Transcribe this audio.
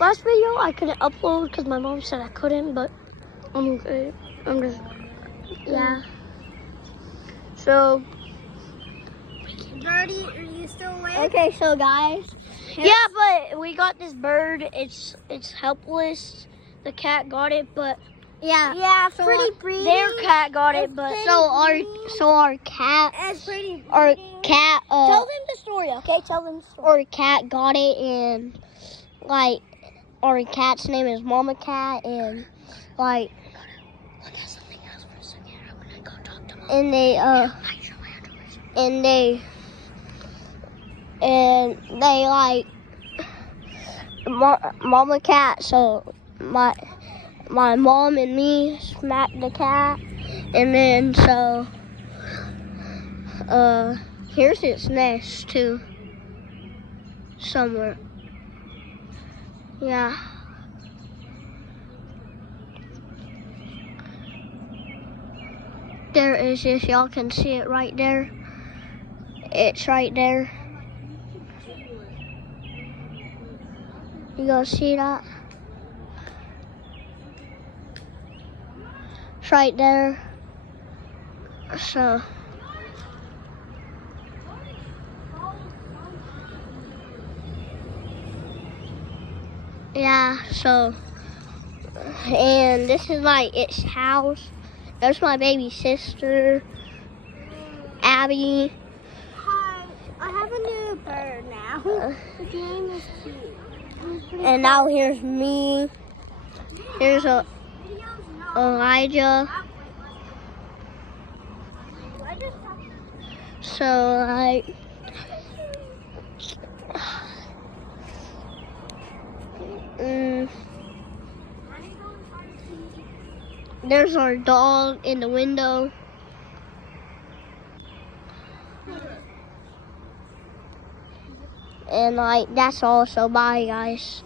Last video I couldn't upload because my mom said I couldn't, but I'm okay. I'm just, yeah. So, Birdie, are you still awake? okay, so guys. Yeah, but we got this bird. It's helpless. The cat got it, but Yeah, so pretty breeding. their cat got it, but our cat. It's pretty Our breeding. cat. Tell them the story, okay? Tell them the story. Our cat got it, and like our cat's name is Mama Cat, and like. Look at something else for a second. I'm gonna go talk to Mom. And they like Mama Cat. So my mom and me smacked the cat, and then so here's its nest too, somewhere. Yeah. There is this, y'all can see it right there. It's right there. You gonna see that? It's right there. So yeah, so and this is like its house. There's my baby sister, Abby. Hi, I have a new bird now. His name is cute. And now here's me. Here's Elijah. So like there's our dog in the window. And like that's all, so bye guys.